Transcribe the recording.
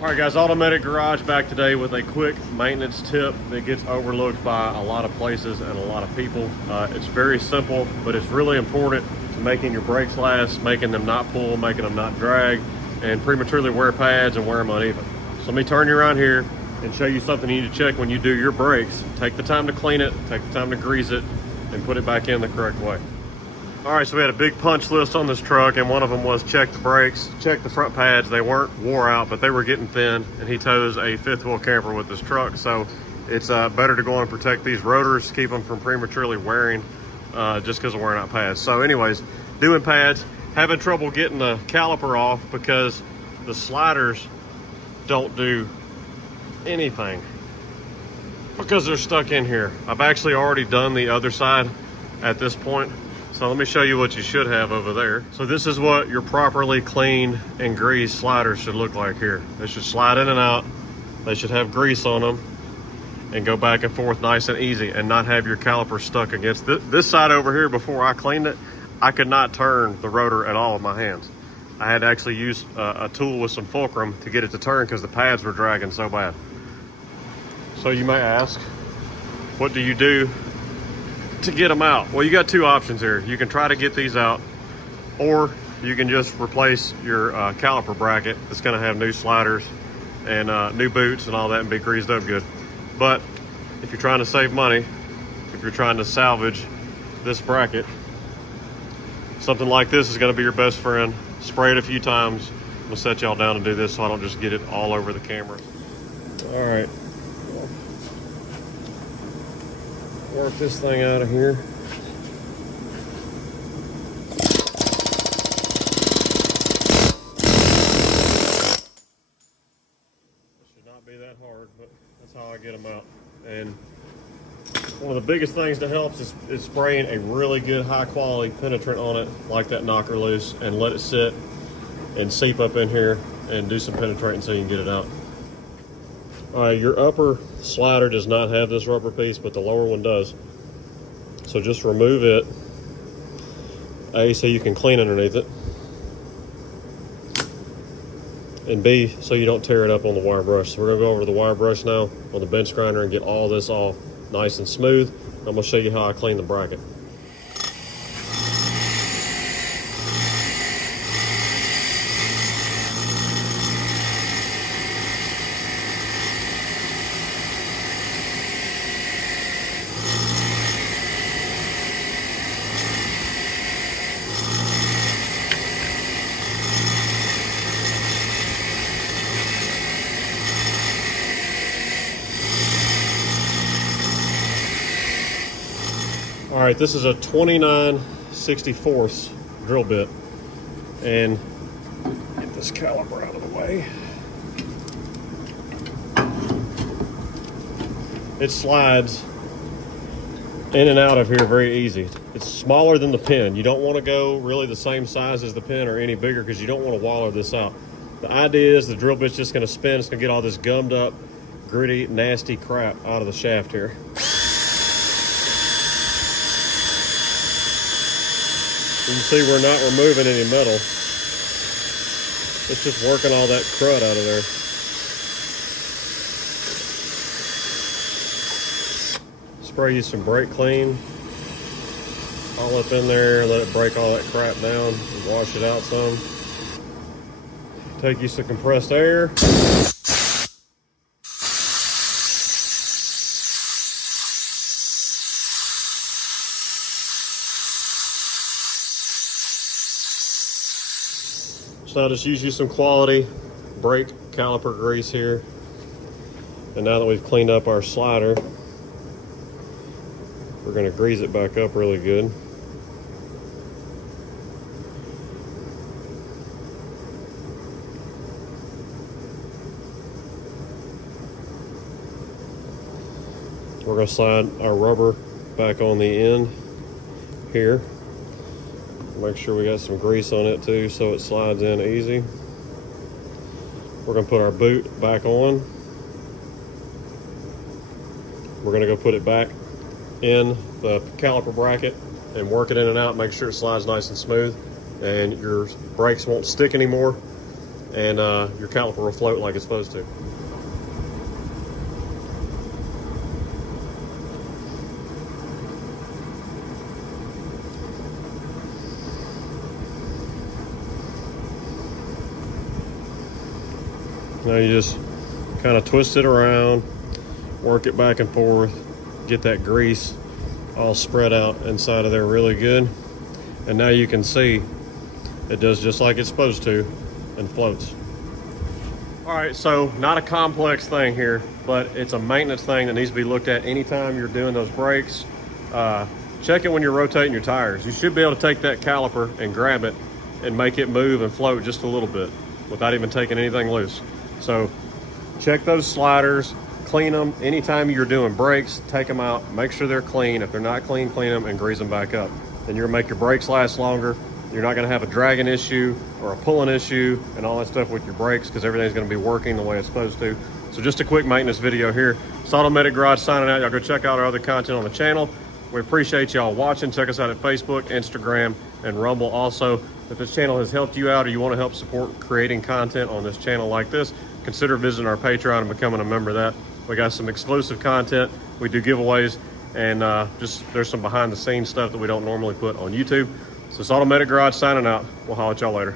All right guys, Automatic Garage back today with a quick maintenance tip that gets overlooked by a lot of places and a lot of people. It's very simple, but it's really important to making your brakes last, making them not pull, making them not drag, and prematurely wear pads and wear them uneven. So let me turn you around here and show you something you need to check when you do your brakes. Take the time to clean it, take the time to grease it, and put it back in the correct way. All right, so we had a big punch list on this truck, and one of them was check the brakes, check the front pads. They weren't wore out, but they were getting thin, and he tows a fifth wheel camper with this truck, so it's better to go and protect these rotors, keep them from prematurely wearing just because of wearing out pads. So anyways, doing pads, having trouble getting the caliper off because the sliders don't do anything because they're stuck in here. I've actually already done the other side at this point. So let me show you what you should have over there. So this is what your properly cleaned and greased sliders should look like here. They should slide in and out. They should have grease on them and go back and forth nice and easy and not have your caliper stuck against this side over here. Before I cleaned it, I could not turn the rotor at all with my hands. I had to actually use a tool with some fulcrum to get it to turn because the pads were dragging so bad. So you may ask, what do you do to get them out? Well, you got two options here. You can try to get these out, or you can just replace your caliper bracket. It's going to have new sliders and new boots and all that and be greased up good. But if you're trying to save money, if you're trying to salvage this bracket, something like this is going to be your best friend. Spray it a few times. I'm going to set y'all down and do this so I don't just get it all over the camera. All right. Work this thing out of here. It should not be that hard, but that's how I get them out. And one of the biggest things that helps is spraying a really good high quality penetrant on it, like that knocker loose, and let it sit and seep up in here and do some penetrating so you can get it out. All right, your upper slider does not have this rubber piece, but the lower one does. So just remove it, A, so you can clean underneath it, and B, so you don't tear it up on the wire brush. So we're gonna go over to the wire brush now on the bench grinder and get all this off nice and smooth. I'm gonna show you how I clean the bracket. All right, this is a 29/64 drill bit, and get this caliper out of the way. It slides in and out of here very easy. It's smaller than the pin. You don't want to go really the same size as the pin or any bigger because you don't want to waller this out. The idea is the drill bit's just going to spin. It's going to get all this gummed up, gritty, nasty crap out of the shaft here. You can see we're not removing any metal. It's just working all that crud out of there. Spray you some brake clean all up in there, let it break all that crap down and wash it out some. Take you some compressed air. So I'll just use you some quality brake caliper grease here. And now that we've cleaned up our slider, we're going to grease it back up really good. We're going to slide our rubber back on the end here. Make sure we got some grease on it too so it slides in easy. We're going to put our boot back on. We're going to go put it back in the caliper bracket and work it in and out, make sure it slides nice and smooth and your brakes won't stick anymore. and your caliper will float like it's supposed to. Now you just kind of twist it around, work it back and forth, get that grease all spread out inside of there really good. And now you can see it does just like it's supposed to and floats. All right, so not a complex thing here, but it's a maintenance thing that needs to be looked at anytime you're doing those brakes. Check it when you're rotating your tires. You should be able to take that caliper and grab it and make it move and float just a little bit without even taking anything loose. So check those sliders, clean them. Anytime you're doing brakes, take them out, make sure they're clean. If they're not clean, clean them and grease them back up. Then you're gonna make your brakes last longer. You're not gonna have a dragging issue or a pulling issue and all that stuff with your brakes, because everything's gonna be working the way it's supposed to. So just a quick maintenance video here. It's Automatic Garage signing out. Y'all go check out our other content on the channel. We appreciate y'all watching. Check us out at Facebook, Instagram, and Rumble. Also, if this channel has helped you out or you wanna help support creating content on this channel like this, consider visiting our Patreon and becoming a member of that. We got some exclusive content. We do giveaways, and there's some behind the scenes stuff that we don't normally put on YouTube. So it's Automatic Garage signing out. We'll holler at y'all later.